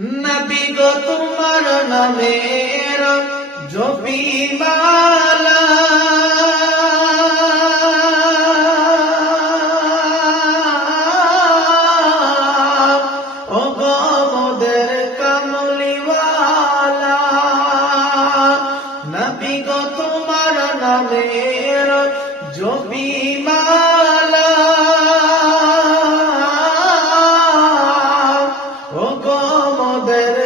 নবী গো তোমার নামের জপি মালা, ও গো মোদের কামলিওয়ালা। নবী গো তোমার নামের জপি মালা, ও গো মোদের